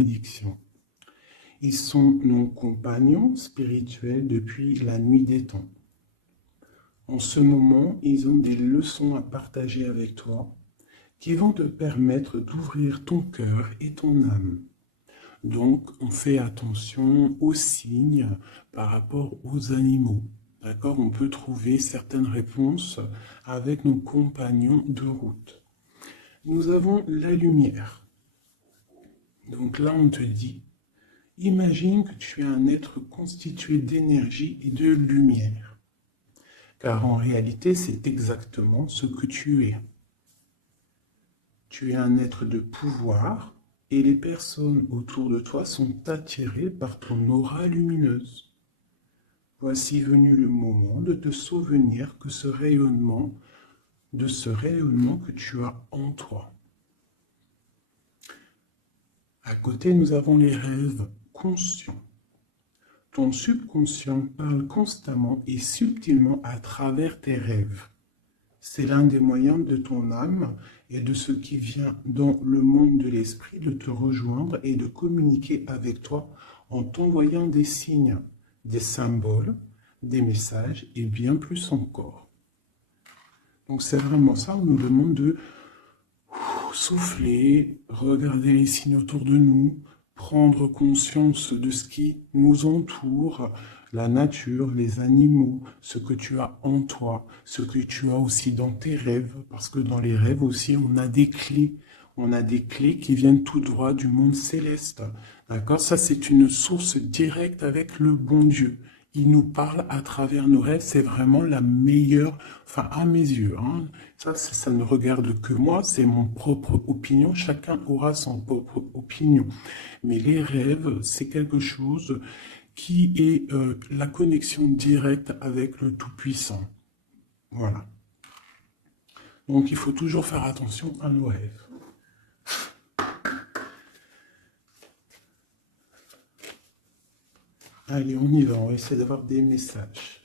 bénédiction. Ils sont nos compagnons spirituels depuis la nuit des temps. En ce moment, ils ont des leçons à partager avec toi qui vont te permettre d'ouvrir ton cœur et ton âme. Donc, on fait attention aux signes par rapport aux animaux. D'accord? On peut trouver certaines réponses avec nos compagnons de route. Nous avons la lumière. Donc là, on te dit, imagine que tu es un être constitué d'énergie et de lumière. Car en réalité, c'est exactement ce que tu es. Tu es un être de pouvoir et les personnes autour de toi sont attirées par ton aura lumineuse. Voici venu le moment de te souvenir que de ce rayonnement que tu as en toi. À côté, nous avons les rêves conscients. Ton subconscient parle constamment et subtilement à travers tes rêves. C'est l'un des moyens de ton âme et de ce qui vient dans le monde de l'esprit de te rejoindre et de communiquer avec toi en t'envoyant des signes, des symboles, des messages et bien plus encore. Donc c'est vraiment ça, on nous demande de souffler, regarder les signes autour de nous, prendre conscience de ce qui nous entoure, la nature, les animaux, ce que tu as en toi, ce que tu as aussi dans tes rêves, parce que dans les rêves aussi, on a des clés. On a des clés qui viennent tout droit du monde céleste. D'accord? Ça, c'est une source directe avec le bon Dieu. Il nous parle à travers nos rêves, c'est vraiment la meilleure, enfin à mes yeux. Hein. Ça ne regarde que moi, c'est mon propre opinion. Chacun aura son propre opinion. Mais les rêves, c'est quelque chose qui est la connexion directe avec le Tout-Puissant. Voilà. Donc il faut toujours faire attention à nos rêves. Allez, on y va, on va essayer d'avoir des messages.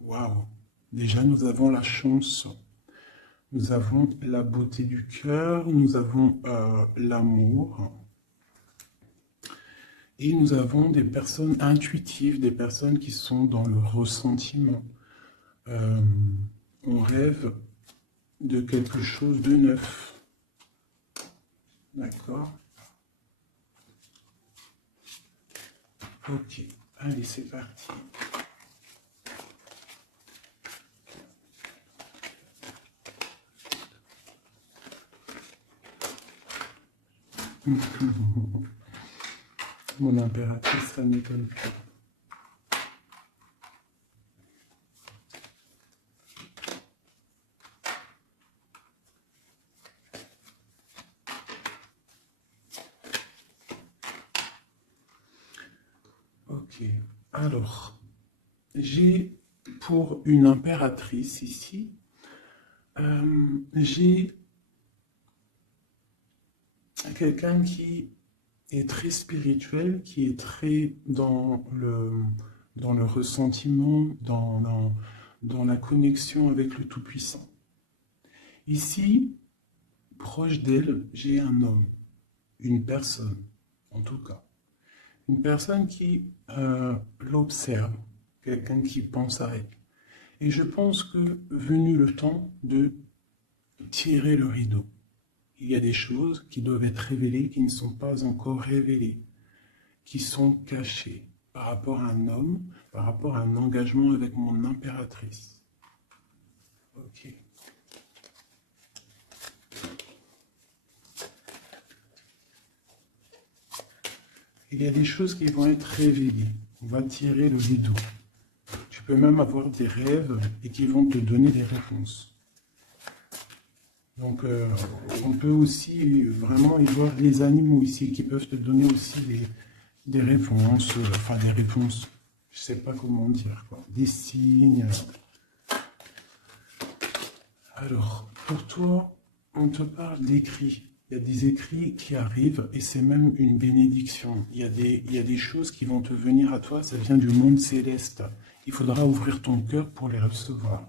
Waouh! Déjà, nous avons la chance. Nous avons la beauté du cœur, nous avons l'amour. Et nous avons des personnes intuitives, des personnes qui sont dans le ressentiment. On rêve de quelque chose de neuf. D'accord? Ok, allez, c'est parti. Mon impératrice, ça ne m'étonne pas. Ok, alors, j'ai pour une impératrice ici, j'ai quelqu'un qui est très spirituel, qui est très dans le ressentiment, dans la connexion avec le Tout-Puissant. Ici, proche d'elle, j'ai un homme, une personne, en tout cas. Une personne qui l'observe, quelqu'un qui pense à elle. Et je pense que, venu le temps de tirer le rideau, il y a des choses qui doivent être révélées, qui ne sont pas encore révélées, qui sont cachées par rapport à un homme, par rapport à un engagement avec mon impératrice. Ok. Il y a des choses qui vont être révélées. On va tirer le rideau. Tu peux même avoir des rêves et qui vont te donner des réponses. Donc, on peut aussi vraiment y voir les animaux ici qui peuvent te donner aussi des réponses, enfin des réponses, je ne sais pas comment dire, quoi, des signes. Alors, pour toi, on te parle d'écrits. Il y a des écrits qui arrivent et c'est même une bénédiction. Il y a des choses qui vont te venir à toi, ça vient du monde céleste. Il faudra ouvrir ton cœur pour les recevoir.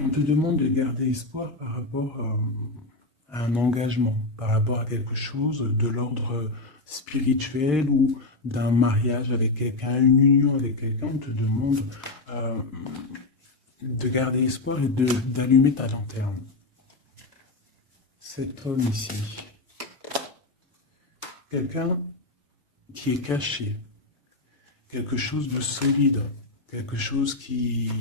On te demande de garder espoir par rapport à un engagement, par rapport à quelque chose de l'ordre spirituel ou d'un mariage avec quelqu'un, une union avec quelqu'un. On te demande de garder espoir et d'allumer ta lanterne. Cet homme ici, quelqu'un qui est caché, quelque chose de solide, quelque chose qui...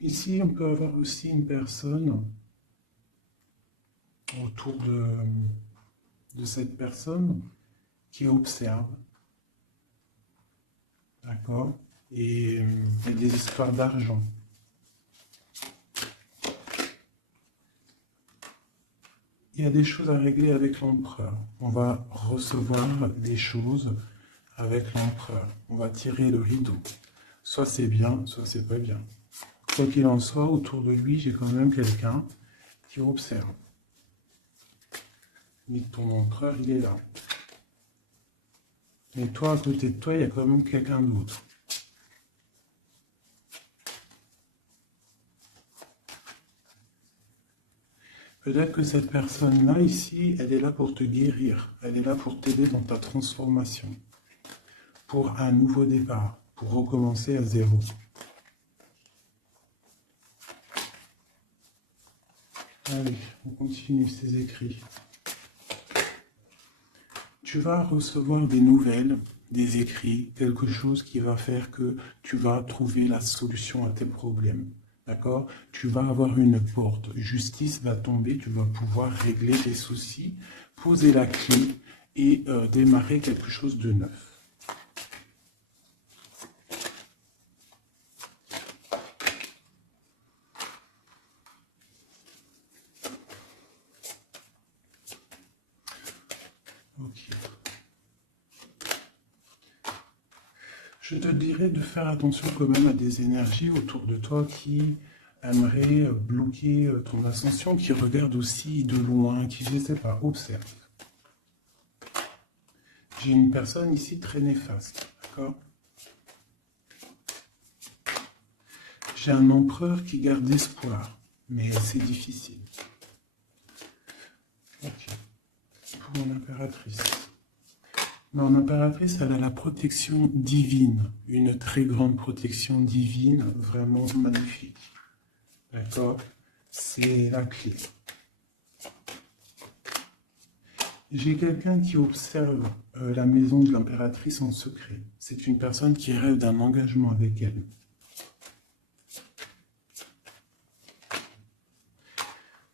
Ici, on peut avoir aussi une personne autour de cette personne qui observe, d'accord? Et il y a des histoires d'argent. Il y a des choses à régler avec l'empereur. On va recevoir des choses avec l'empereur. On va tirer le rideau. Soit c'est bien, soit c'est pas bien. Quoi qu'il en soit, autour de lui, j'ai quand même quelqu'un qui observe. Mais ton empereur, il est là. Mais toi, à côté de toi, il y a quand même quelqu'un d'autre. Peut-être que cette personne-là, ici, elle est là pour te guérir. Elle est là pour t'aider dans ta transformation. Pour un nouveau départ. Pour recommencer à zéro. Allez, on continue ces écrits. Tu vas recevoir des nouvelles, des écrits, quelque chose qui va faire que tu vas trouver la solution à tes problèmes. D'accord? Tu vas avoir une porte. Justice va tomber, tu vas pouvoir régler tes soucis, poser la clé et démarrer quelque chose de neuf. Ok. Je te dirais de faire attention quand même à des énergies autour de toi qui aimeraient bloquer ton ascension, qui regardent aussi de loin, qui, je ne sais pas, observent. J'ai une personne ici très néfaste, d'accord? J'ai un empereur qui garde espoir, mais c'est difficile. Ok. Pour mon impératrice. Mon impératrice, elle a la protection divine, une très grande protection divine, vraiment magnifique. D'accord? C'est la clé. J'ai quelqu'un qui observe la maison de l'impératrice en secret. C'est une personne qui rêve d'un engagement avec elle.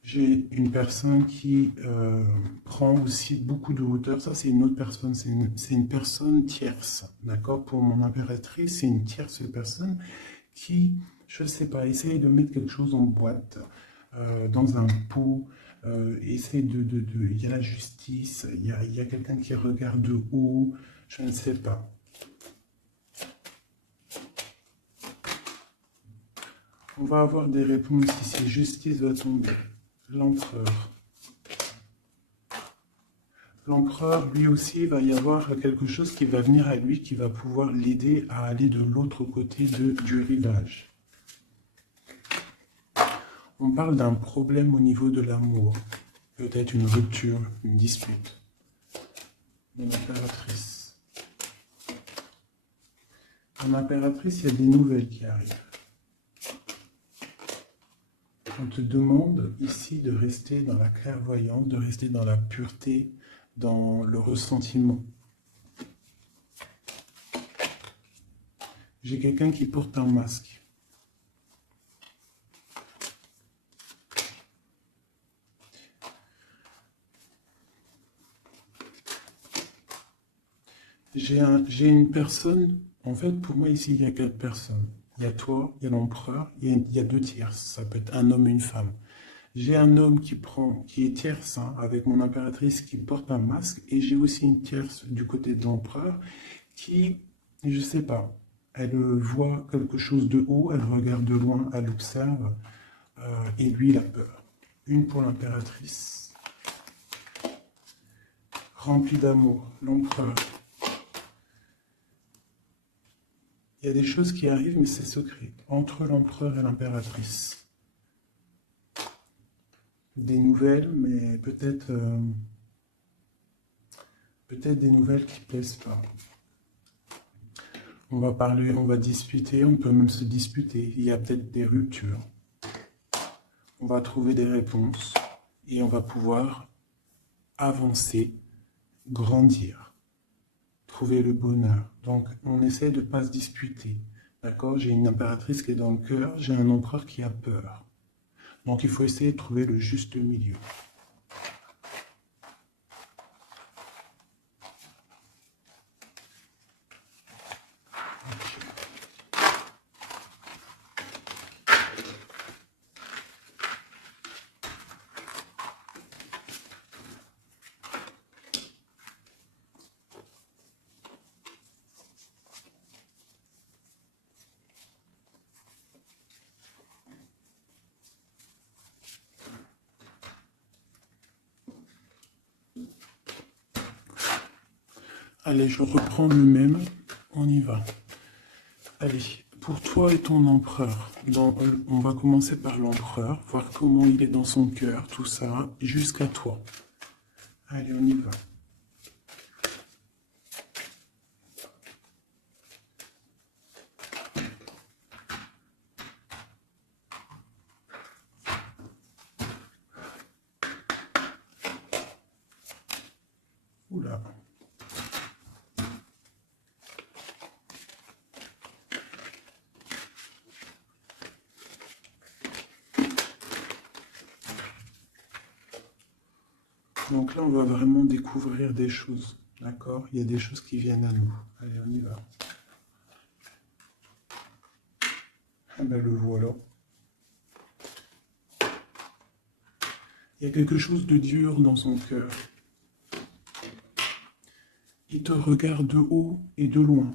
J'ai une personne qui prend aussi beaucoup de hauteur. Ça, c'est une autre personne. C'est une personne tierce. D'accord? Pour mon impératrice, c'est une tierce personne qui, je ne sais pas, essaye de mettre quelque chose en boîte, dans un pot. Essaye il y a la justice, il y a quelqu'un qui regarde de haut. Je ne sais pas. On va avoir des réponses ici. Justice va tomber. L'empereur. L'empereur, lui aussi, il va y avoir quelque chose qui va venir à lui, qui va pouvoir l'aider à aller de l'autre côté du rivage. On parle d'un problème au niveau de l'amour. Peut-être une rupture, une dispute. Mon impératrice. Mon impératrice, il y a des nouvelles qui arrivent. On te demande ici de rester dans la clairvoyance, de rester dans la pureté, dans le ressentiment. J'ai quelqu'un qui porte un masque. J'ai une personne, en fait, pour moi ici, il y a 4 personnes. Il y a toi, il y a l'empereur, il y a 2 tierces. Ça peut être un homme et une femme. J'ai un homme qui est tierce, hein, avec mon impératrice qui porte un masque, et j'ai aussi une tierce du côté de l'empereur qui, je sais pas, elle voit quelque chose de haut, elle regarde de loin, elle observe, et lui, il a peur. Une pour l'impératrice, remplie d'amour, l'empereur. Il y a des choses qui arrivent, mais c'est secret, entre l'empereur et l'impératrice. Des nouvelles, mais peut-être des nouvelles qui plaisent pas. On va parler, on va discuter, on peut même se disputer. Il y a peut-être des ruptures. On va trouver des réponses et on va pouvoir avancer, grandir, trouver le bonheur. Donc, on essaie de ne pas se disputer. D'accord? J'ai une impératrice qui est dans le cœur, j'ai un empereur qui a peur. Donc, il faut essayer de trouver le juste milieu. Allez, je reprends le même. On y va. Allez, pour toi et ton empereur, on va commencer par l'empereur, voir comment il est dans son cœur, tout ça, jusqu'à toi. Allez, on y va. Oula. Donc là, on va vraiment découvrir des choses, d'accord? Il y a des choses qui viennent à nous. Allez, on y va. Ah ben, le voilà. Il y a quelque chose de dur dans son cœur. Il te regarde de haut et de loin.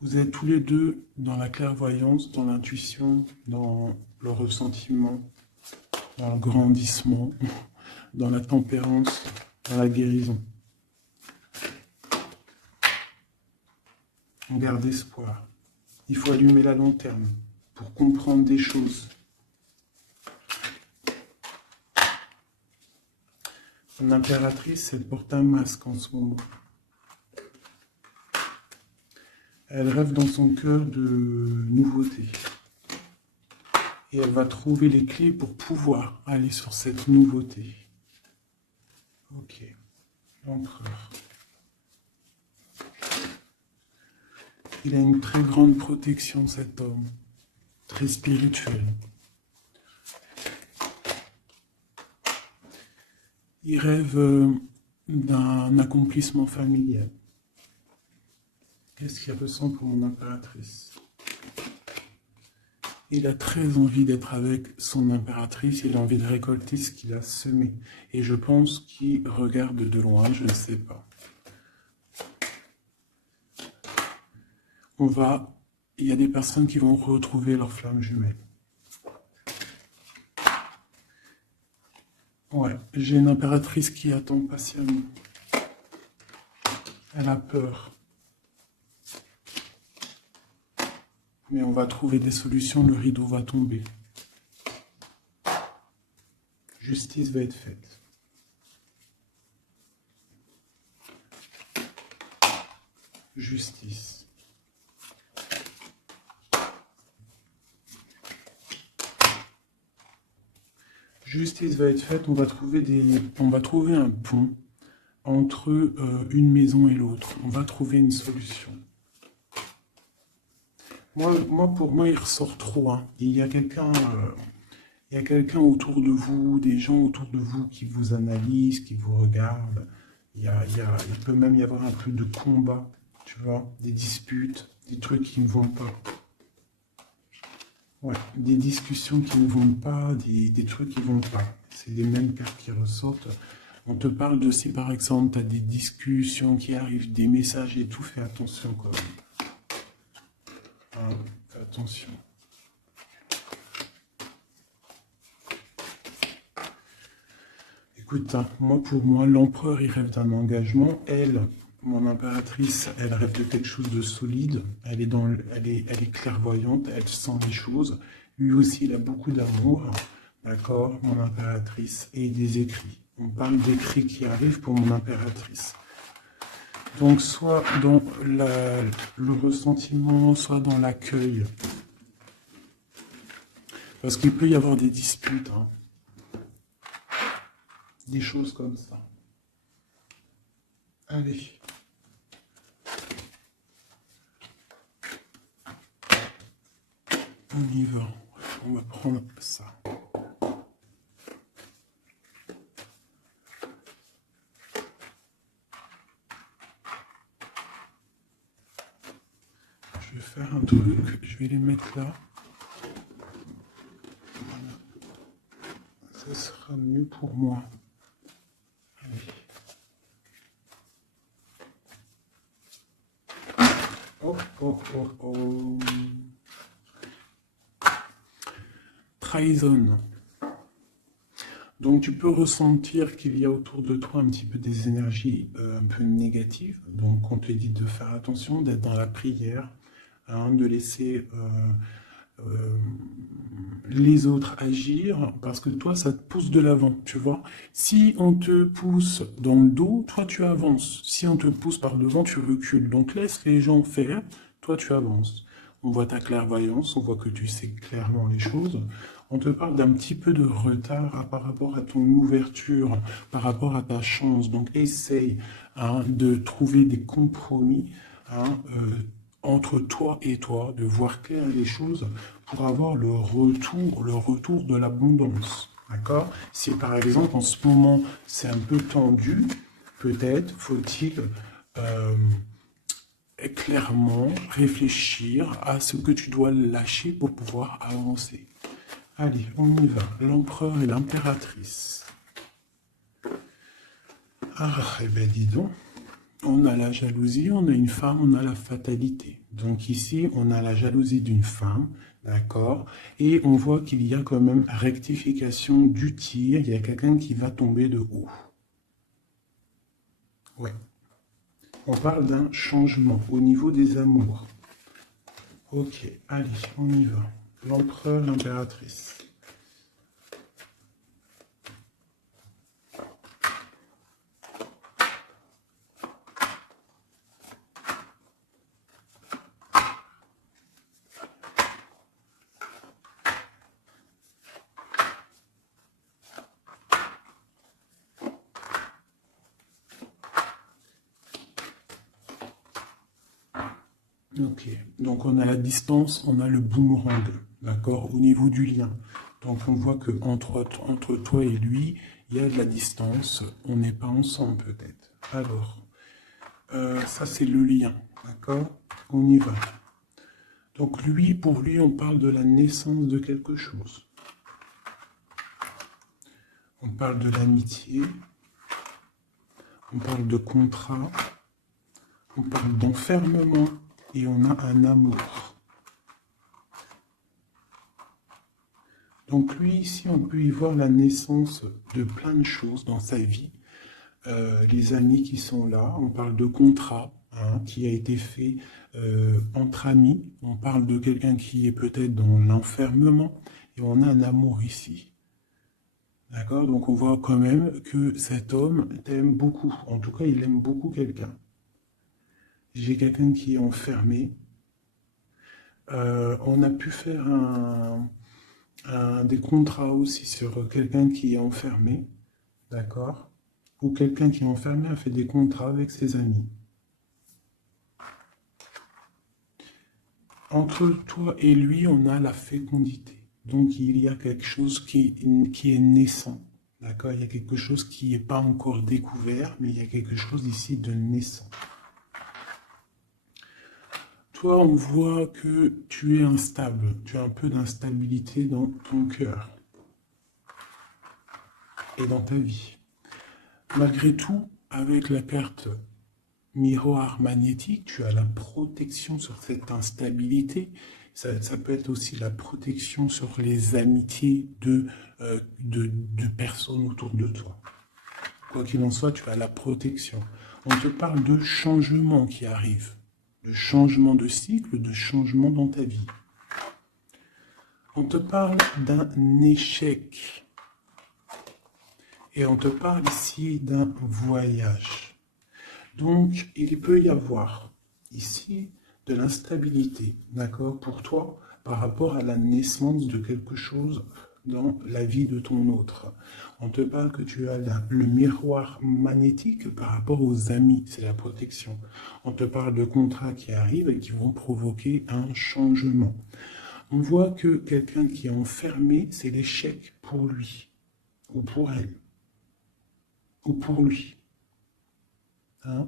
Vous êtes tous les deux dans la clairvoyance, dans l'intuition, dans le ressentiment, dans le grandissement, dans la tempérance, dans la guérison. On garde espoir. Il faut allumer la lanterne pour comprendre des choses. Son impératrice, elle porte un masque en ce moment. Elle rêve dans son cœur de nouveautés. Et elle va trouver les clés pour pouvoir aller sur cette nouveauté. Ok. L'empereur. Il a une très grande protection, cet homme. Très spirituel. Il rêve d'un accomplissement familial. Qu'est-ce qu'il ressent pour mon impératrice? Il a très envie d'être avec son impératrice, il a envie de récolter ce qu'il a semé. Et je pense qu'il regarde de loin, je ne sais pas. Il y a des personnes qui vont retrouver leur flamme jumelle. Ouais, j'ai une impératrice qui attend patiemment. Elle a peur. Mais on va trouver des solutions, le rideau va tomber. Justice va être faite. Justice. Justice va être faite, on va trouver un pont entre une maison et l'autre. On va trouver une solution. Pour moi, il ressort trop. Hein. Il y a quelqu'un autour de vous, des gens autour de vous qui vous analysent, qui vous regardent. Il peut même y avoir un peu de combat, tu vois, des disputes, des trucs qui ne vont pas. Ouais, des discussions qui ne vont pas, des trucs qui vont pas. C'est les mêmes cartes qui ressortent. On te parle de si par exemple tu as des discussions qui arrivent, des messages et tout, fais attention quand même. Hein, fais attention. Écoute, hein, moi pour moi, l'empereur il rêve d'un engagement. Elle, mon impératrice, elle rêve de quelque chose de solide. Elle est clairvoyante, elle sent les choses. Lui aussi, il a beaucoup d'amour. D'accord, mon impératrice. Et des écrits. On parle d'écrits qui arrivent pour mon impératrice. Donc, soit dans le ressentiment, soit dans l'accueil. Parce qu'il peut y avoir des disputes, hein. Des choses comme ça. Allez. On y va. On va prendre ça. Je vais faire un truc. Je vais les mettre là. Voilà. Ça sera mieux pour moi. Allez. Oh, oh, oh, oh. Trahison. Donc tu peux ressentir qu'il y a autour de toi un petit peu des énergies un peu négatives. Donc on te dit de faire attention, d'être dans la prière, hein, de laisser les autres agir, parce que toi ça te pousse de l'avant, tu vois. Si on te pousse dans le dos, toi tu avances. Si on te pousse par devant, tu recules. Donc laisse les gens faire, toi tu avances. On voit ta clairvoyance, on voit que tu sais clairement les choses. On te parle d'un petit peu de retard par rapport à ton ouverture, par rapport à ta chance. Donc essaye, hein, de trouver des compromis, hein, entre toi et toi, de voir clair les choses pour avoir le retour de l'abondance. D'accord? Si par exemple en ce moment c'est un peu tendu, peut-être faut-il clairement réfléchir à ce que tu dois lâcher pour pouvoir avancer. Allez, on y va. L'empereur et l'impératrice. Ah, eh ben dis donc. On a la jalousie, on a une femme, on a la fatalité. Donc ici, on a la jalousie d'une femme, d'accord? Et on voit qu'il y a quand même rectification du tir. Il y a quelqu'un qui va tomber de haut. Ouais. On parle d'un changement au niveau des amours. Ok, allez, on y va. L'empereur, l'impératrice. Ok, donc on a la distance, on a le boomerang, d'accord, au niveau du lien. Donc on voit que entre toi et lui, il y a de la distance, on n'est pas ensemble peut-être. Alors, ça c'est le lien, d'accord? On y va. Donc lui, pour lui, on parle de la naissance de quelque chose. On parle de l'amitié, on parle de contrat, on parle d'enfermement et on a un amour. Donc lui, ici, on peut y voir la naissance de plein de choses dans sa vie. Les amis qui sont là, on parle de contrat, hein, qui a été fait entre amis. On parle de quelqu'un qui est peut-être dans l'enfermement. Et on a un amour ici. D'accord? Donc on voit quand même que cet homme t'aime beaucoup. En tout cas, il aime beaucoup quelqu'un. J'ai quelqu'un qui est enfermé. On a pu faire des contrats aussi sur quelqu'un qui est enfermé. D'accord? Ou quelqu'un qui est enfermé a fait des contrats avec ses amis. Entre toi et lui, on a la fécondité. Donc il y a quelque chose qui est naissant. D'accord? Il y a quelque chose qui n'est pas encore découvert, mais il y a quelque chose ici de naissant. Toi, on voit que tu es instable. Tu as un peu d'instabilité dans ton cœur et dans ta vie. Malgré tout, avec la carte miroir magnétique, tu as la protection sur cette instabilité. Ça peut être aussi la protection sur les amitiés de personnes autour de toi. Quoi qu'il en soit, tu as la protection. On te parle de changement qui arrive, de changement de cycle, de changement dans ta vie. On te parle d'un échec. Et on te parle ici d'un voyage. Donc, il peut y avoir ici de l'instabilité, d'accord, pour toi, par rapport à la naissance de quelque chose dans la vie de ton autre. On te parle que tu as le miroir magnétique par rapport aux amis, c'est la protection. On te parle de contrats qui arrivent et qui vont provoquer un changement. On voit que quelqu'un qui est enfermé, c'est l'échec pour lui, ou pour elle, ou pour lui. Hein?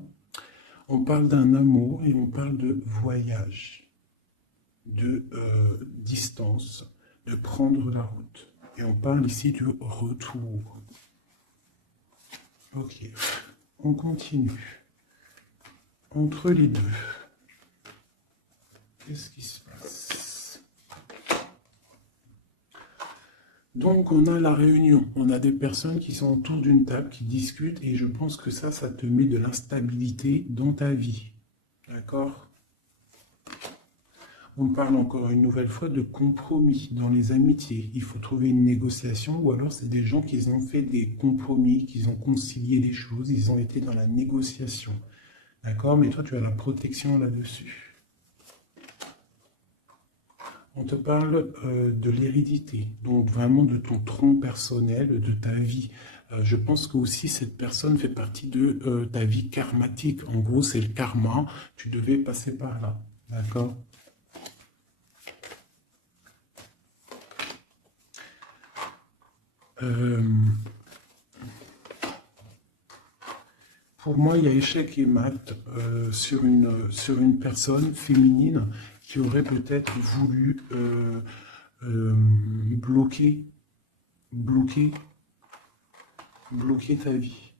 On parle d'un amour et on parle de voyage, de distance, de prendre la route. Et on parle ici du retour. Ok, on continue. Entre les deux, qu'est-ce qui se passe? Donc on a la réunion, on a des personnes qui sont autour d'une table, qui discutent, et je pense que ça te met de l'instabilité dans ta vie. D'accord? On parle encore une nouvelle fois de compromis dans les amitiés. Il faut trouver une négociation, ou alors c'est des gens qui ont fait des compromis, qui ont concilié les choses, ils ont été dans la négociation. D'accord? Mais toi, tu as la protection là-dessus. On te parle de l'hérédité, donc vraiment de ton tronc personnel, de ta vie. Je pense que aussi cette personne fait partie de ta vie karmatique. En gros, c'est le karma, tu devais passer par là. D'accord? Pour moi, il y a échec et mat sur une personne féminine qui aurait peut-être voulu bloquer ta vie.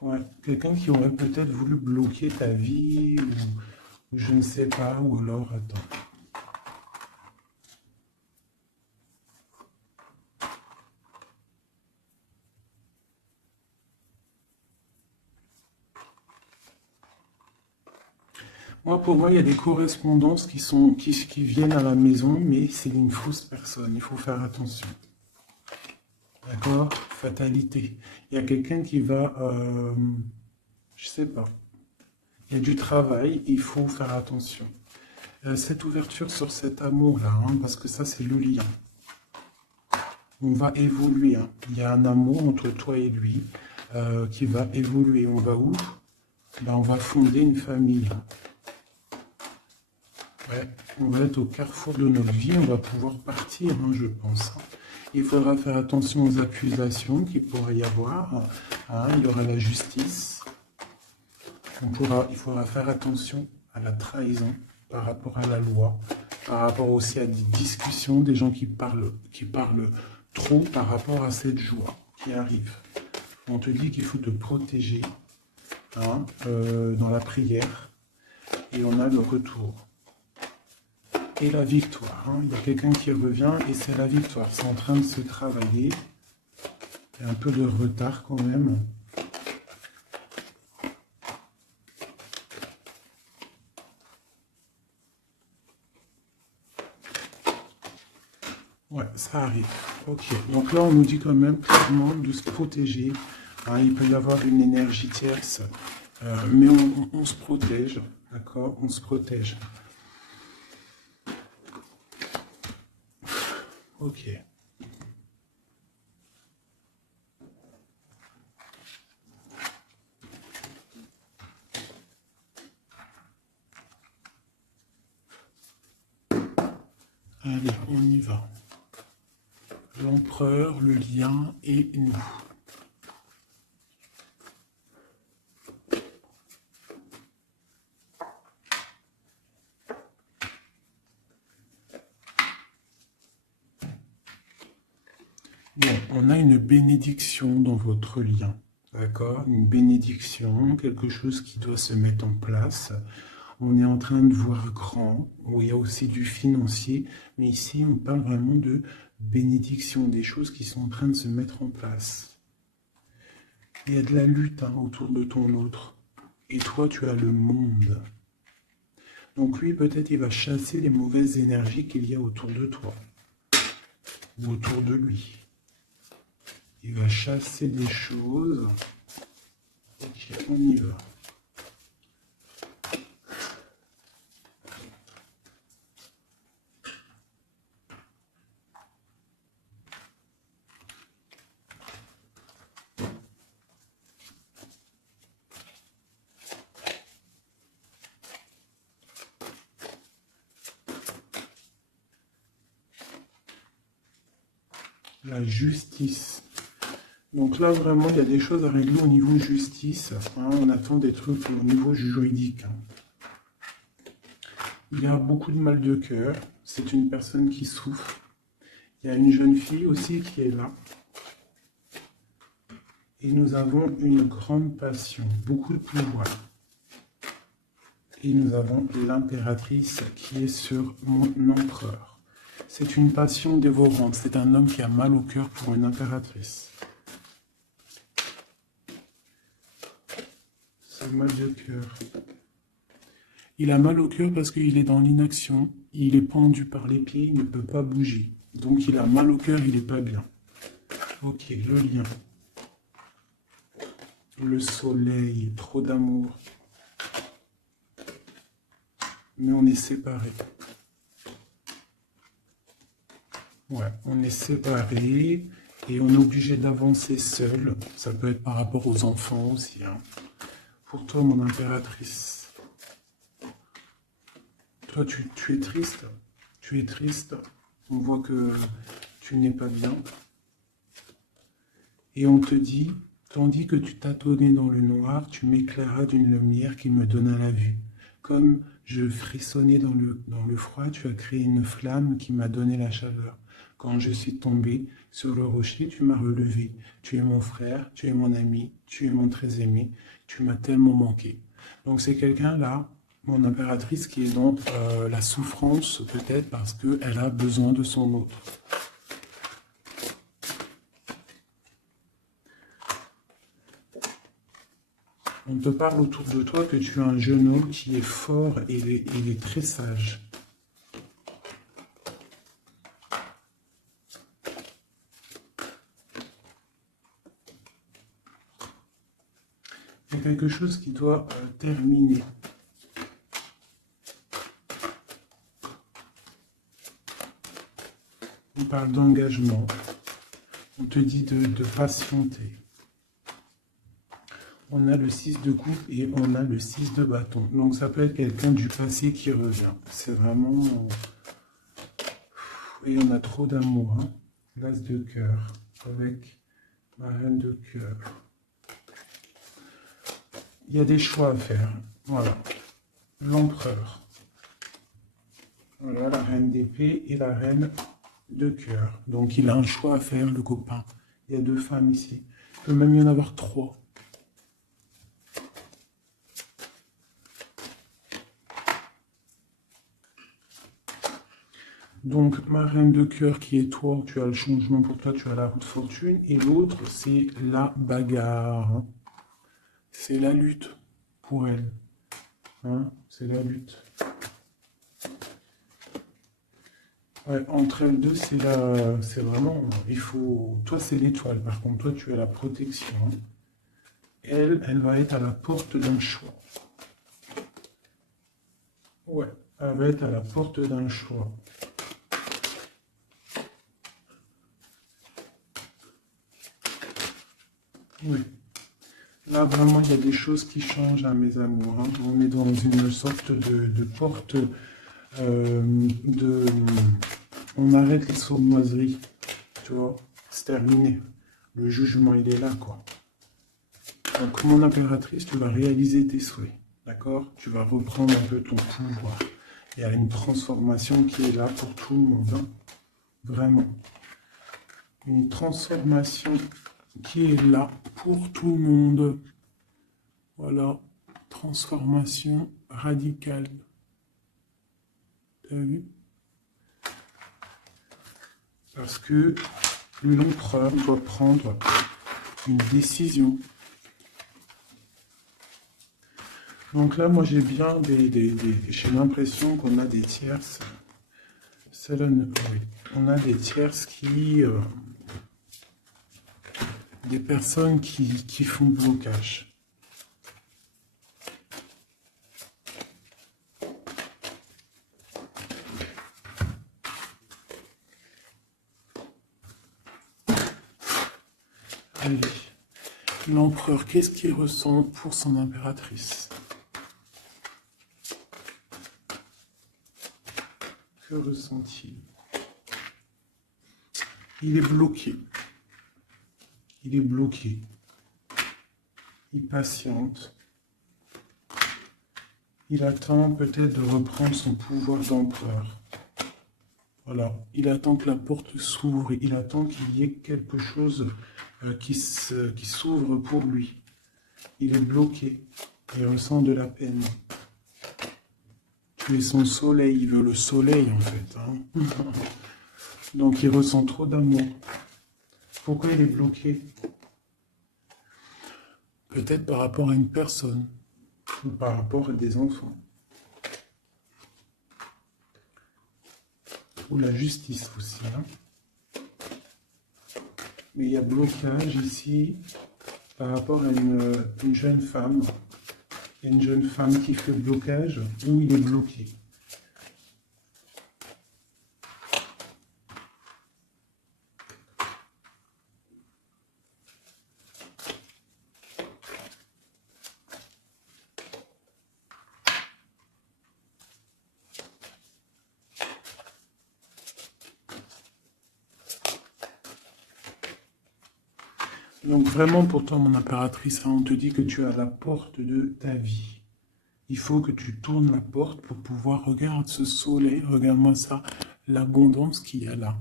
Ouais, quelqu'un qui aurait peut-être voulu bloquer ta vie, ou je ne sais pas, ou alors, attends. Moi, pour moi, il y a des correspondances qui viennent à la maison, mais c'est une fausse personne. Il faut faire attention. D'accord? Fatalité. Il y a quelqu'un qui va, je sais pas. Il y a du travail, il faut faire attention. Cette ouverture sur cet amour-là, hein, parce que ça, c'est le lien. On va évoluer. Hein. Il y a un amour entre toi et lui qui va évoluer. On va où? Ben, on va fonder une famille. Ouais, on va être au carrefour de notre vie, on va pouvoir partir, hein, je pense. Il faudra faire attention aux accusations qu'il pourrait y avoir. Hein, il y aura la justice. Il faudra faire attention à la trahison par rapport à la loi, par rapport aussi à des discussions, des gens qui parlent trop par rapport à cette joie qui arrive. On te dit qu'il faut te protéger hein, dans la prière et on a le retour. Et la victoire. Hein. Il y a quelqu'un qui revient et c'est la victoire. C'est en train de se travailler. Il y a un peu de retard quand même. Ouais, ça arrive. Ok. Donc là, on nous dit quand même clairement de se protéger. Hein, il peut y avoir une énergie tierce. Mais on se protège. D'accord? On se protège. Ok. Allez, on y va. L'empereur, le lien et nous. Bon, on a une bénédiction dans votre lien. D'accord? Une bénédiction, quelque chose qui doit se mettre en place. On est en train de voir grand, où il y a aussi du financier, mais ici on parle vraiment de bénédiction, des choses qui sont en train de se mettre en place. Il y a de la lutte autour de ton autre, et toi tu as le monde. Donc lui peut-être il va chasser les mauvaises énergies qu'il y a autour de toi, ou autour de lui. Il va chasser des choses. Ok, on y va. La justice. Donc là, vraiment, il y a des choses à régler au niveau justice. On attend des trucs au niveau juridique. Il y a beaucoup de mal de cœur. C'est une personne qui souffre. Il y a une jeune fille aussi qui est là. Et nous avons une grande passion, beaucoup de pouvoir. Et nous avons l'impératrice qui est sur mon empereur. C'est une passion dévorante. C'est un homme qui a mal au cœur pour une impératrice. C'est mal de cœur. Il a mal au cœur parce qu'il est dans l'inaction. Il est pendu par les pieds, il ne peut pas bouger. Donc il a mal au cœur, il n'est pas bien. Ok, le lien. Le soleil, trop d'amour. Mais on est séparés. Ouais, on est séparés et on est obligé d'avancer seul. Ça peut être par rapport aux enfants aussi. Pour toi, mon impératrice. Toi, tu es triste. Tu es triste. On voit que tu n'es pas bien. Et on te dit, tandis que tu tâtonnais dans le noir, tu m'éclairas d'une lumière qui me donna la vue. Comme je frissonnais dans le froid, tu as créé une flamme qui m'a donné la chaleur. Quand je suis tombé sur le rocher, tu m'as relevé. Tu es mon frère, tu es mon ami, tu es mon très aimé. Tu m'as tellement manqué. Donc c'est quelqu'un là, mon impératrice, qui est dans la souffrance peut-être parce qu'elle a besoin de son autre. On te parle autour de toi que tu es un jeune homme qui est fort et il est très sage. Il y a quelque chose qui doit terminer. On parle d'engagement. On te dit de patienter. On a le 6 de coupe et on a le 6 de bâton. Donc ça peut être quelqu'un du passé qui revient. C'est vraiment... Et on a trop d'amour. L'as de cœur avec ma reine de cœur. Il y a des choix à faire. Voilà. L'empereur. Voilà la reine d'épée et la reine de cœur. Donc il a un choix à faire, le copain. Il y a 2 femmes ici. Il peut même y en avoir 3. Donc, ma reine de cœur qui est toi, tu as le changement pour toi, tu as la roue de fortune. Et l'autre, c'est la bagarre. C'est la lutte pour elle. C'est la lutte. Ouais, entre elles deux, c'est vraiment... Il faut... Toi, c'est l'étoile. Par contre, toi, tu as la protection. Elle va être à la porte d'un choix. Ouais, elle va être à la porte d'un choix. Oui. Là, vraiment, il y a des choses qui changent, mes amours. On est dans une sorte de porte On arrête les sournoiseries, tu vois. C'est terminé. Le jugement, il est là, quoi. Donc, mon impératrice, tu vas réaliser tes souhaits, d'accord? Tu vas reprendre un peu ton pouvoir. Il y a une transformation qui est là pour tout le monde, Vraiment. Une transformation qui est là pour tout le monde. Voilà, transformation radicale. T'as vu? Parce que l'empereur doit prendre une décision. Donc là, moi, j'ai bien j'ai l'impression qu'on a des tierces. Oui. On a des tierces qui... des personnes qui font blocage. Allez, l'empereur, qu'est-ce qu'il ressent pour son impératrice? Que ressent-il? Il est bloqué. Il est bloqué. Il patiente. Il attend peut-être de reprendre son pouvoir d'empereur. Voilà. Il attend que la porte s'ouvre. Il attend qu'il y ait quelque chose qui s'ouvre pour lui. Il est bloqué. Il ressent de la peine. Tu es son soleil. Il veut le soleil, en fait. Hein. Donc, il ressent trop d'amour. Pourquoi il est bloqué? Peut-être par rapport à une personne. Ou par rapport à des enfants. Ou la justice aussi. Hein. Mais il y a blocage ici par rapport à une jeune femme. Il y a une jeune femme qui fait blocage ou il est bloqué. Donc vraiment pour toi, mon impératrice, hein, on te dit que tu es à la porte de ta vie. Il faut que tu tournes la porte pour pouvoir regarder ce soleil, regarde-moi ça, l'abondance qu'il y a là.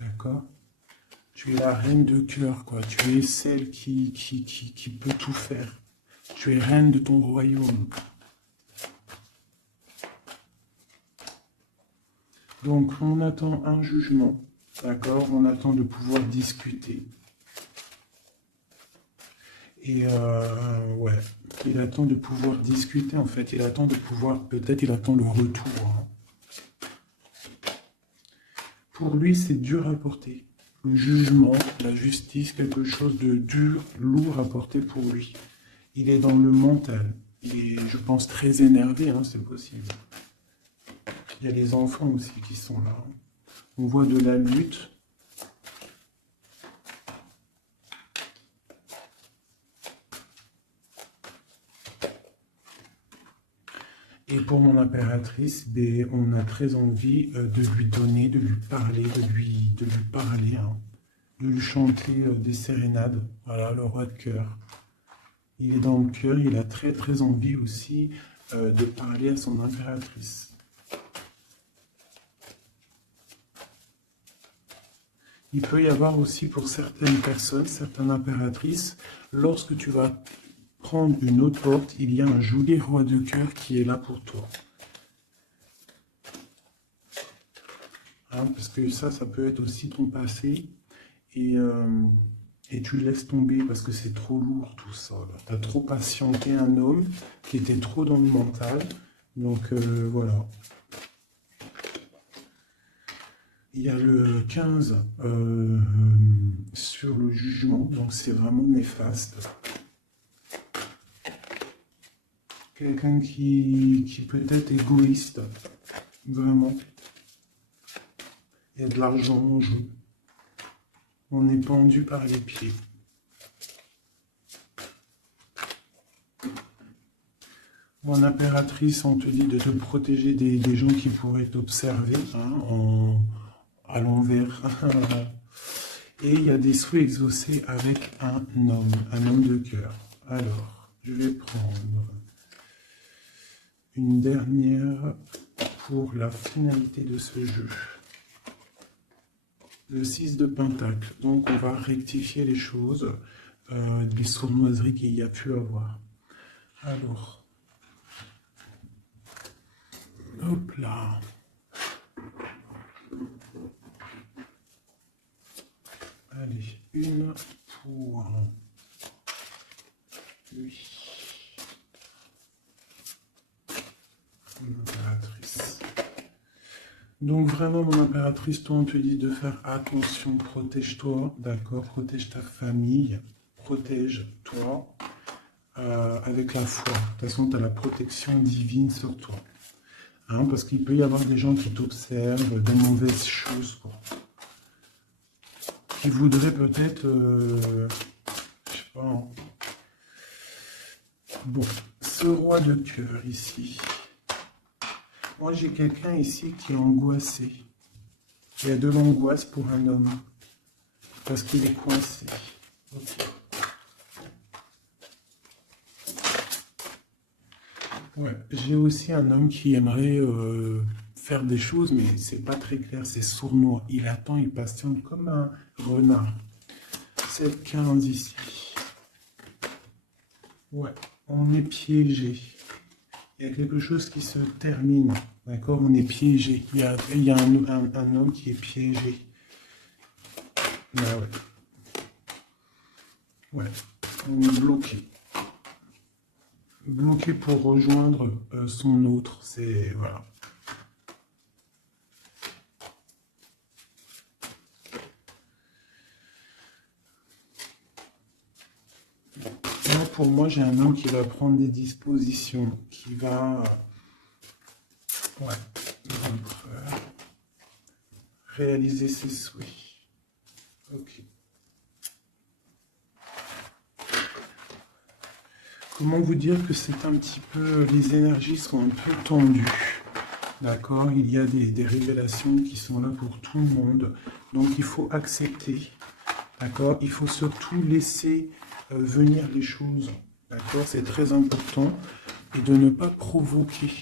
D'accord? Tu es la reine de cœur, quoi. Tu es celle qui peut tout faire. Tu es reine de ton royaume. Donc on attend un jugement, d'accord? On attend de pouvoir discuter. Et ouais, il attend de pouvoir discuter en fait, il attend de pouvoir, peut-être il attend le retour. Hein. Pour lui, c'est dur à porter. Le jugement, la justice, quelque chose de dur, lourd à porter pour lui. Il est dans le mental. Il est, je pense, très énervé, hein, c'est possible. Il y a les enfants aussi qui sont là. On voit de la lutte. Et pour mon impératrice, on a très envie de lui donner, de lui parler, de lui parler, hein, de lui chanter des sérénades. Voilà, le roi de cœur. Il est dans le cœur, il a très très envie aussi de parler à son impératrice. Il peut y avoir aussi pour certaines personnes, certaines impératrices, lorsque tu vas prendre une autre porte, il y a un joli roi de cœur qui est là pour toi. Hein, parce que ça peut être aussi ton passé. Et tu le laisses tomber parce que c'est trop lourd tout ça. Tu as trop patienté un homme qui était trop dans le mental. Donc voilà. Il y a le 15 sur le jugement, donc c'est vraiment néfaste. Quelqu'un qui peut être égoïste, vraiment. Il y a de l'argent en jeu. On est pendu par les pieds. Mon impératrice, on te dit de te protéger des gens qui pourraient t'observer hein, à l'envers. Et il y a des souhaits exaucés avec un homme de cœur. Alors, je vais prendre une dernière pour la finalité de ce jeu. le 6 de Pentacle. Donc, on va rectifier les choses, des sournoiseries qu'il y a pu avoir. Alors, hop là. Allez, une pour lui. L'impératrice. Donc vraiment, mon impératrice, toi, on te dit de faire attention, protège-toi, d'accord? Protège ta famille, protège-toi avec la foi. De toute façon, tu as la protection divine sur toi. Hein, parce qu'il peut y avoir des gens qui t'observent, de mauvaises choses, quoi. Qui voudraient peut-être, je sais pas. Hein. Bon, ce roi de cœur ici. Moi, j'ai quelqu'un ici qui est angoissé. Il y a de l'angoisse pour un homme. Parce qu'il est coincé. Okay. Ouais, j'ai aussi un homme qui aimerait faire des choses, mais c'est pas très clair, c'est sournois. Il attend, il patiente comme un renard. C'est le 15 ici. Ouais, on est piégé. Il y a quelque chose qui se termine, d'accord? On est piégé. Il y a un homme qui est piégé. Bah ouais. Ouais, on est bloqué. Bloqué pour rejoindre son autre. C'est... Voilà. Là, pour moi, j'ai un homme qui va prendre des dispositions, qui va... Ouais. Réaliser ses souhaits. Ok. Comment vous dire que c'est un petit peu... Les énergies sont un peu tendues. D'accord? Il y a des révélations qui sont là pour tout le monde. Donc, il faut accepter. D'accord? Il faut surtout laisser venir les choses. D'accord? C'est très important. Et de ne pas provoquer.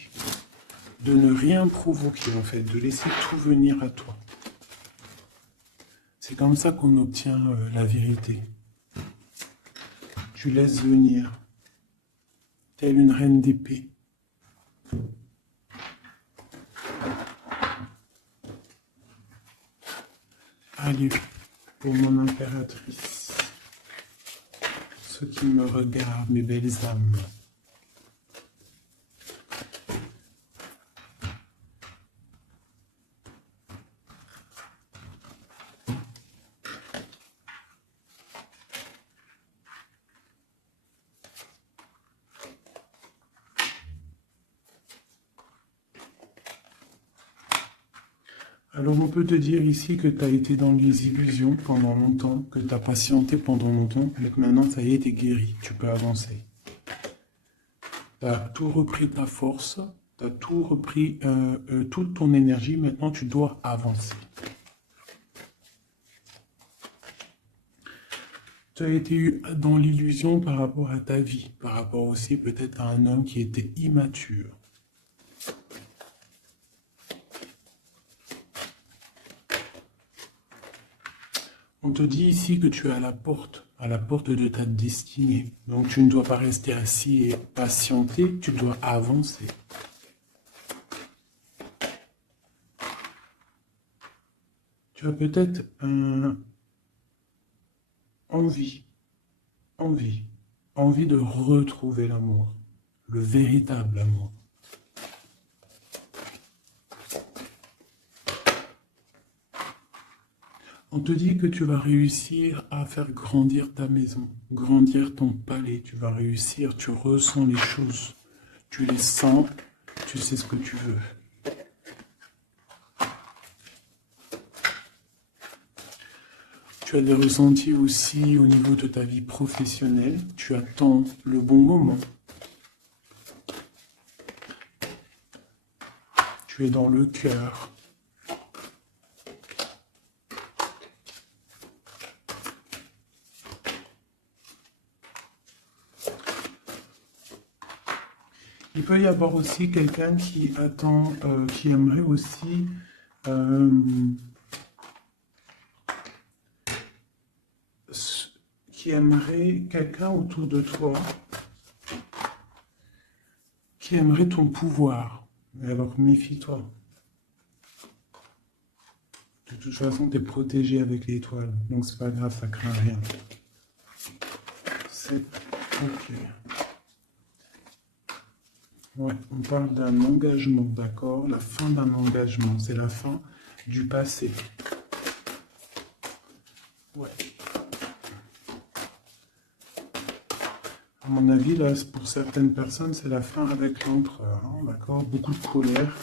De ne rien provoquer, en fait. De laisser tout venir à toi. C'est comme ça qu'on obtient la vérité. Tu laisses venir. Telle une reine d'épée. Allez, pour mon impératrice. Ceux qui me regardent, mes belles âmes. Alors on peut te dire ici que tu as été dans les illusions pendant longtemps, que tu as patienté pendant longtemps, mais que maintenant ça y est, tu es guéri, tu peux avancer. Tu as tout repris ta force, tu as tout repris, toute ton énergie, maintenant tu dois avancer. Tu as été dans l'illusion par rapport à ta vie, par rapport aussi peut-être à un homme qui était immature. On te dit ici que tu es à la porte de ta destinée. Donc tu ne dois pas rester assis et patienter, tu dois avancer. Tu as peut-être envie de retrouver l'amour, le véritable amour. On te dit que tu vas réussir à faire grandir ta maison, grandir ton palais. Tu vas réussir, tu ressens les choses, tu les sens, tu sais ce que tu veux. Tu as des ressentis aussi au niveau de ta vie professionnelle. Tu attends le bon moment. Tu es dans le cœur. Il peut y avoir aussi quelqu'un qui attend, qui aimerait aussi qui aimerait quelqu'un autour de toi, qui aimerait ton pouvoir. Alors méfie-toi. De toute façon, tu es protégé avec l'étoile, donc c'est pas grave, ça craint rien. C'est ok. Ouais, on parle d'un engagement, d'accord? La fin d'un engagement, c'est la fin du passé. Ouais. À mon avis, là, pour certaines personnes, c'est la fin avec l'empereur, hein, d'accord? Beaucoup de colère.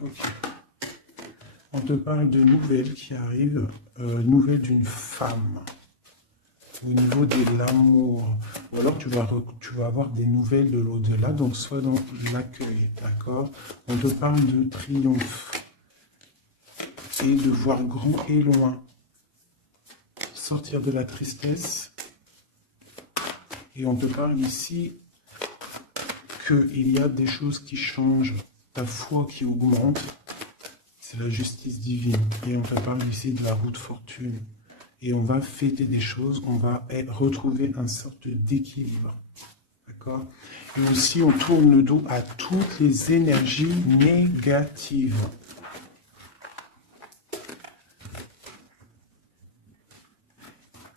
Ok. On te parle de nouvelles qui arrivent, nouvelles d'une femme. Au niveau de l'amour, ou alors tu vas avoir des nouvelles de l'au-delà, donc soit dans l'accueil, d'accord? On te parle de triomphe et de voir grand et loin, sortir de la tristesse, et on te parle ici qu'il y a des choses qui changent, ta foi qui augmente, c'est la justice divine, et on te parle ici de la roue de fortune. Et on va fêter des choses, on va retrouver une sorte d'équilibre. D'accord? Et aussi, on tourne le dos à toutes les énergies négatives.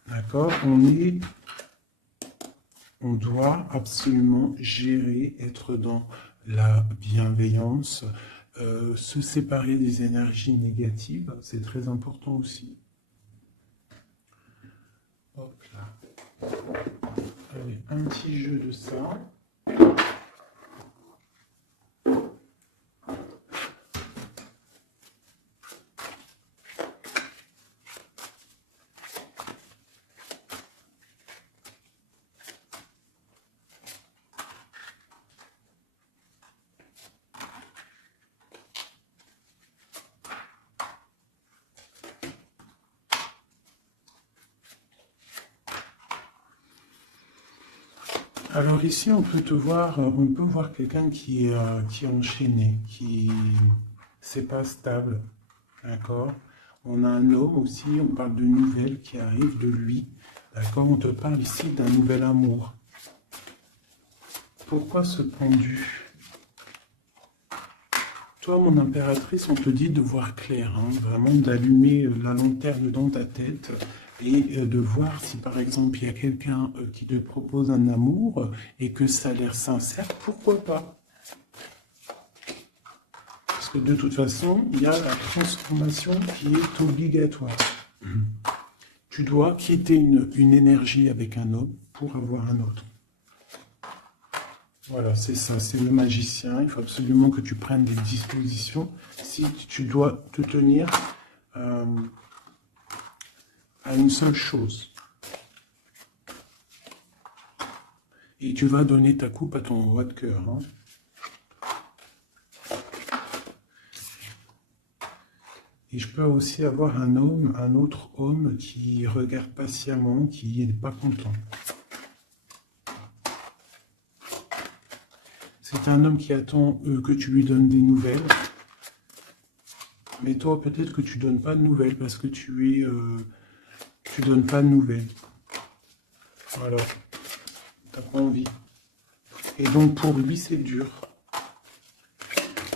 D'accord? On doit absolument gérer, être dans la bienveillance, se séparer des énergies négatives, c'est très important aussi. Hop là. Allez, un petit jeu de ça. Alors ici, on peut voir quelqu'un qui est enchaîné, qui c'est pas stable, d'accord? On a un homme aussi, on parle de nouvelles qui arrivent de lui, d'accord? On te parle ici d'un nouvel amour. Pourquoi ce pendu? Toi, mon impératrice, on te dit de voir clair, hein, vraiment d'allumer la lanterne dans ta tête, et de voir si par exemple il y a quelqu'un qui te propose un amour et que ça a l'air sincère, pourquoi pas? Parce que de toute façon, il y a la transformation qui est obligatoire. Tu dois quitter une énergie avec un homme pour avoir un autre. Voilà, c'est ça, c'est le magicien. Il faut absolument que tu prennes des dispositions si tu dois te tenir à une seule chose. Et tu vas donner ta coupe à ton roi de cœur. Hein. Et je peux aussi avoir un autre homme qui regarde patiemment, qui n'est pas content. C'est un homme qui attend que tu lui donnes des nouvelles. Mais toi, peut-être que tu ne donnes pas de nouvelles parce que tu donnes pas de nouvelles. Voilà. T'as pas envie. Et donc pour lui, c'est dur.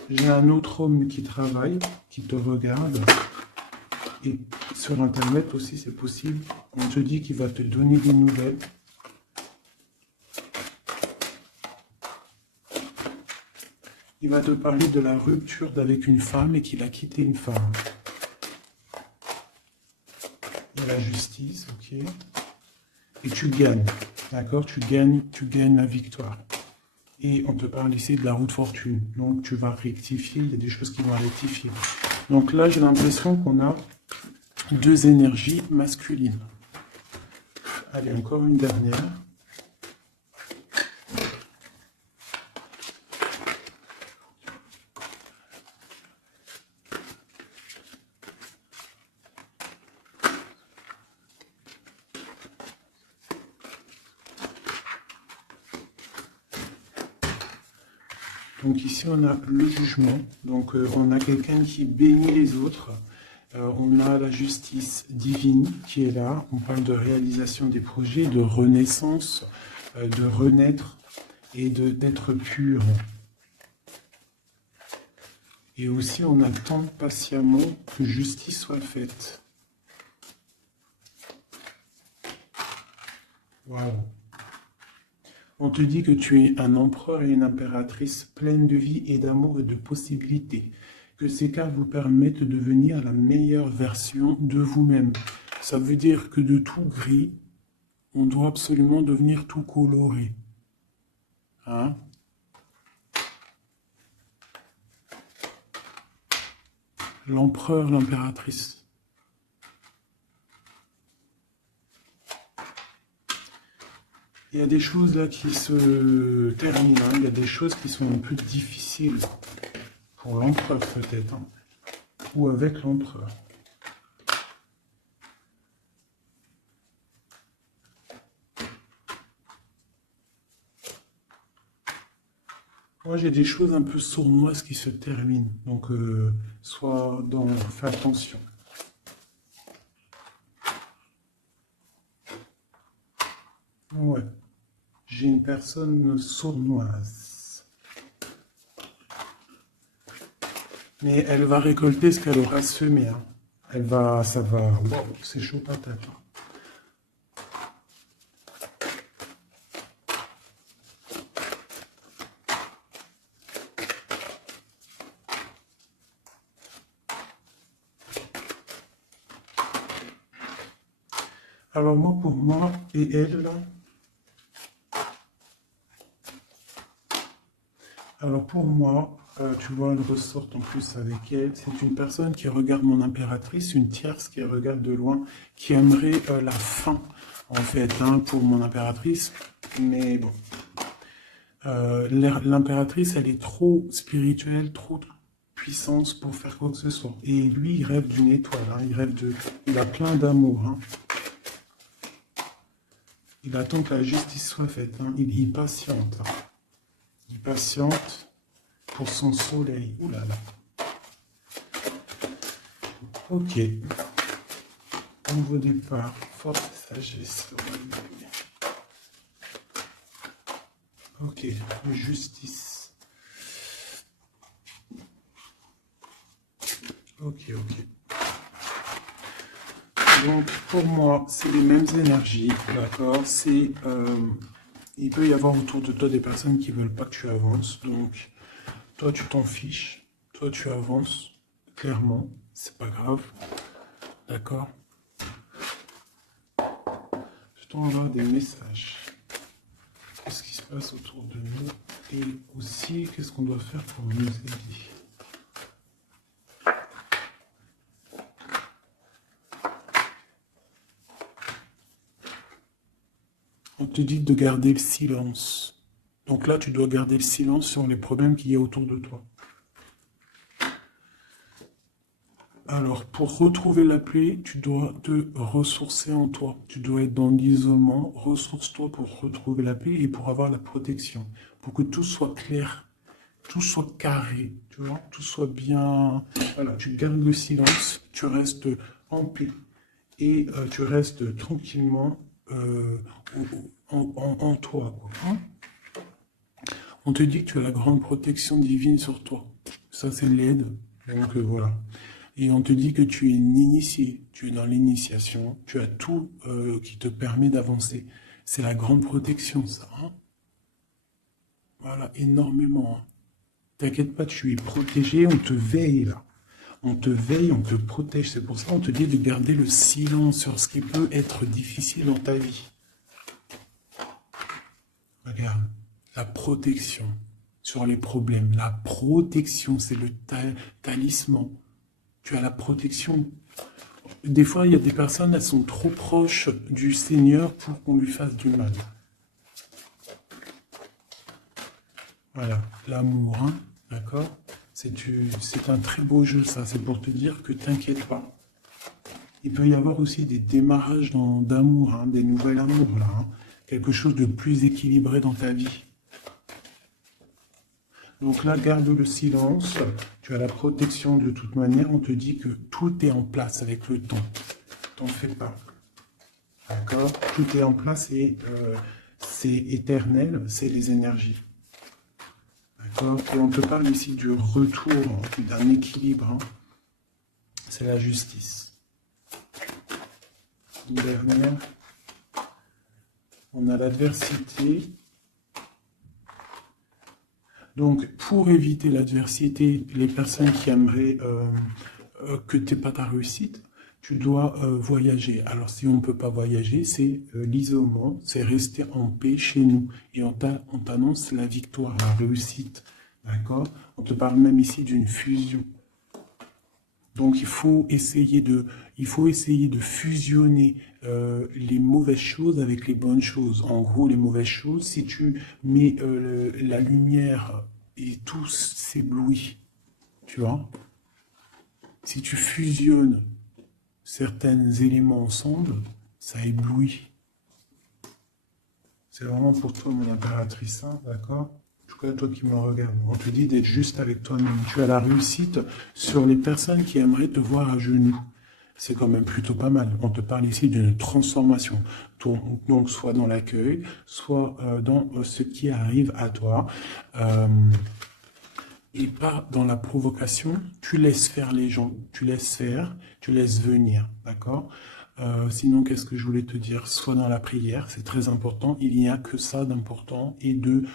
J'ai un autre homme qui travaille, qui te regarde. Et sur Internet aussi, c'est possible. On te dit qu'il va te donner des nouvelles. Il va te parler de la rupture avec une femme et qu'il a quitté une femme. Il y a la justice, ok. Et tu gagnes, d'accord? Tu gagnes la victoire. Et on te parle ici de la roue de fortune. Donc tu vas rectifier, il y a des choses qui vont rectifier. Donc là, j'ai l'impression qu'on a deux énergies masculines. Allez, encore une dernière. Donc ici, on a le jugement. Donc on a quelqu'un qui bénit les autres On a la justice divine qui est là. On parle de réalisation des projets, de renaissance, de renaître et d'être pur. Et aussi, on attend patiemment que justice soit faite. Waouh! On te dit que tu es un empereur et une impératrice pleine de vie et d'amour et de possibilités. Que ces cartes vous permettent de devenir la meilleure version de vous-même. Ça veut dire que de tout gris, on doit absolument devenir tout coloré. Hein? L'empereur, l'impératrice. Il y a des choses là qui se terminent. Il y a des choses qui sont un peu difficiles. Pour l'empereur peut-être, hein. Ou avec l'empereur. Moi j'ai des choses un peu sournoises qui se terminent, donc fais attention. Ouais, j'ai une personne sournoise. Mais elle va récolter ce qu'elle aura semé. Hein. Ça va, wow, c'est chaud patate. Alors moi, pour moi, et elle, là. Alors pour moi, tu vois, elle ressort en plus avec elle. C'est une personne qui regarde mon impératrice, une tierce qui regarde de loin, qui aimerait la fin, en fait, hein, pour mon impératrice. Mais bon, l'impératrice, elle est trop spirituelle, trop de puissance pour faire quoi que ce soit. Et lui, il rêve d'une étoile, hein, il a plein d'amour. Hein. Il attend que la justice soit faite. Hein. Il patiente. Hein. Il patiente pour son soleil. Ouh là là. Ok. Nouveau départ. Force et sagesse. Ok. Justice. Ok, ok. Donc, pour moi, c'est les mêmes énergies, d'accord? Il peut y avoir autour de toi des personnes qui veulent pas que tu avances, donc toi, tu t'en fiches, toi, tu avances, clairement, c'est pas grave, d'accord? Je t'envoie des messages. Qu'est-ce qui se passe autour de nous? Et aussi, qu'est-ce qu'on doit faire pour nous aider? On te dit de garder le silence. Donc là, tu dois garder le silence sur les problèmes qu'il y a autour de toi. Alors, pour retrouver la paix, tu dois te ressourcer en toi. Tu dois être dans l'isolement. Ressource-toi pour retrouver la paix et pour avoir la protection. Pour que tout soit clair, tout soit carré, tu vois, tout soit bien... Voilà, tu gardes le silence, tu restes en paix et tu restes tranquillement en toi. Quoi. Hein. On te dit que tu as la grande protection divine sur toi. Ça, c'est l'aide. Donc voilà. Et on te dit que tu es une initiée. Tu es dans l'initiation. Tu as tout qui te permet d'avancer. C'est la grande protection, ça. Hein. Voilà, énormément. Hein. T'inquiète pas, tu es protégé. On te veille, là. On te veille, on te protège. C'est pour ça qu'on te dit de garder le silence sur ce qui peut être difficile dans ta vie. Regarde, la protection sur les problèmes. La protection, c'est le talisman. Tu as la protection. Des fois, il y a des personnes, elles sont trop proches du Seigneur pour qu'on lui fasse du mal. Voilà, l'amour, hein, d'accord? C'est un très beau jeu, ça. C'est pour te dire que t'inquiète pas. Il peut y avoir aussi des démarrages d'amour, hein, des nouvelles amours, là. Hein. Quelque chose de plus équilibré dans ta vie. Donc là, garde le silence. Tu as la protection de toute manière. On te dit que tout est en place avec le temps. T'en fais pas. D'accord? Tout est en place et c'est éternel, c'est les énergies. D'accord? Et on te parle ici du retour d'un équilibre. Hein. C'est la justice. Une dernière. On a l'adversité. Donc, pour éviter l'adversité, les personnes qui aimeraient que tu n'aies pas ta réussite, tu dois voyager. Alors, si on ne peut pas voyager, c'est l'isolement, c'est rester en paix chez nous. Et on t'annonce la victoire, la réussite. D'accord? On te parle même ici d'une fusion. Donc, il faut essayer de fusionner les mauvaises choses avec les bonnes choses. En gros, les mauvaises choses, si tu mets la lumière et tout s'éblouit, tu vois, si tu fusionnes certains éléments ensemble, ça éblouit. C'est vraiment pour toi, mon impératrice, hein, d'accord? En tout cas, toi qui me regardes, on te dit d'être juste avec toi-même. Tu as la réussite sur les personnes qui aimeraient te voir à genoux. C'est quand même plutôt pas mal. On te parle ici d'une transformation. Donc, soit dans l'accueil, soit dans ce qui arrive à toi. Et pas dans la provocation. Tu laisses faire les gens. Tu laisses faire, tu laisses venir. D'accord? Sinon, qu'est-ce que je voulais te dire? Soit dans la prière, c'est très important. Il n'y a que ça d'important et de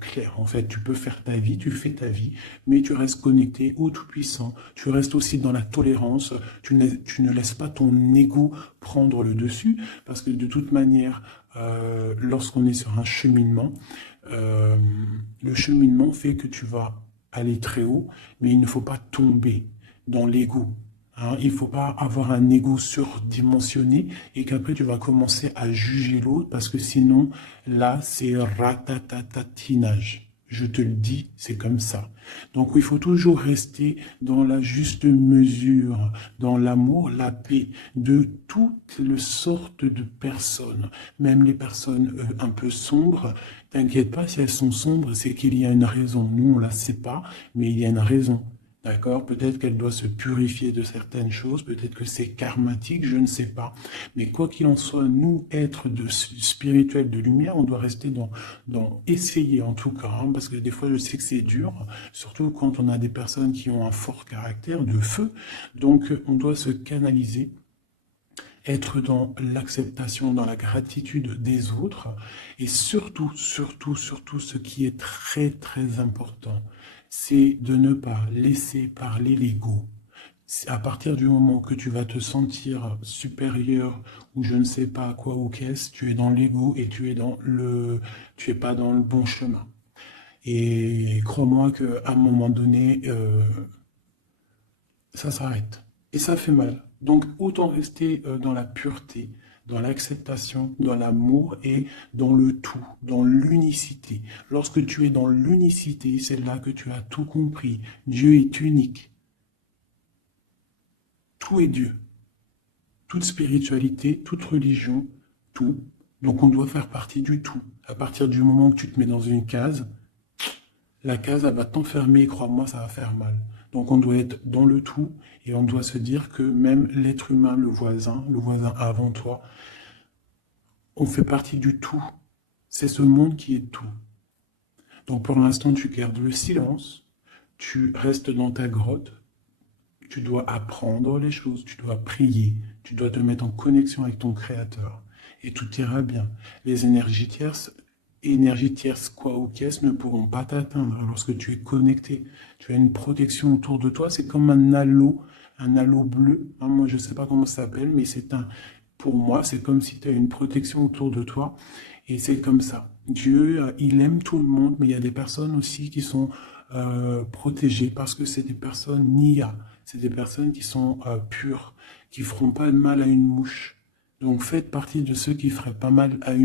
clair. En fait, tu peux faire ta vie, tu fais ta vie, mais tu restes connecté au Tout-Puissant. Tu restes aussi dans la tolérance. Tu ne laisses pas ton ego prendre le dessus, parce que de toute manière, lorsqu'on est sur un cheminement, le cheminement fait que tu vas aller très haut, mais il ne faut pas tomber dans l'ego. Hein, il ne faut pas avoir un ego surdimensionné et qu'après tu vas commencer à juger l'autre parce que sinon, là, c'est ratatatatinage. Je te le dis, c'est comme ça. Donc, il faut toujours rester dans la juste mesure, dans l'amour, la paix de toutes les sortes de personnes, même les personnes un peu sombres. T'inquiète pas, si elles sont sombres, c'est qu'il y a une raison. Nous, on ne la sait pas, mais il y a une raison. D'accord? Peut-être qu'elle doit se purifier de certaines choses, peut-être que c'est karmatique, je ne sais pas. Mais quoi qu'il en soit, nous, êtres de spirituels de lumière, on doit rester dans essayer en tout cas, hein, parce que des fois je sais que c'est dur, surtout quand on a des personnes qui ont un fort caractère de feu. Donc on doit se canaliser, être dans l'acceptation, dans la gratitude des autres, et surtout, surtout, surtout, ce qui est très, très important, c'est de ne pas laisser parler l'ego. À partir du moment que tu vas te sentir supérieur ou je ne sais pas quoi ou qu'est-ce, tu es dans l'ego et tu es pas dans le bon chemin. Et crois-moi qu'à un moment donné, ça s'arrête. Et ça fait mal. Donc autant rester dans la pureté, dans l'acceptation, dans l'amour et dans le tout, dans l'unicité. Lorsque tu es dans l'unicité, c'est là que tu as tout compris. Dieu est unique. Tout est Dieu. Toute spiritualité, toute religion, tout. Donc on doit faire partie du tout. À partir du moment où tu te mets dans une case, la case, elle va t'enfermer et crois-moi, ça va faire mal. Donc on doit être dans le tout et on doit se dire que même l'être humain, le voisin avant toi, on fait partie du tout. C'est ce monde qui est tout. Donc pour l'instant, tu gardes le silence, tu restes dans ta grotte, tu dois apprendre les choses, tu dois prier, tu dois te mettre en connexion avec ton Créateur. Et tout ira bien. Les énergies tierces quoi ou qu'est-ce, ne pourront pas t'atteindre lorsque tu es connecté. Tu as une protection autour de toi, c'est comme un halo bleu. Hein, moi, je ne sais pas comment ça s'appelle, mais pour moi, c'est comme si tu as une protection autour de toi. Et c'est comme ça. Dieu, il aime tout le monde, mais il y a des personnes aussi qui sont protégées parce que c'est des personnes nia. C'est des personnes qui sont pures, qui feront pas de mal à une mouche. Donc faites partie de ceux qui feraient pas mal à une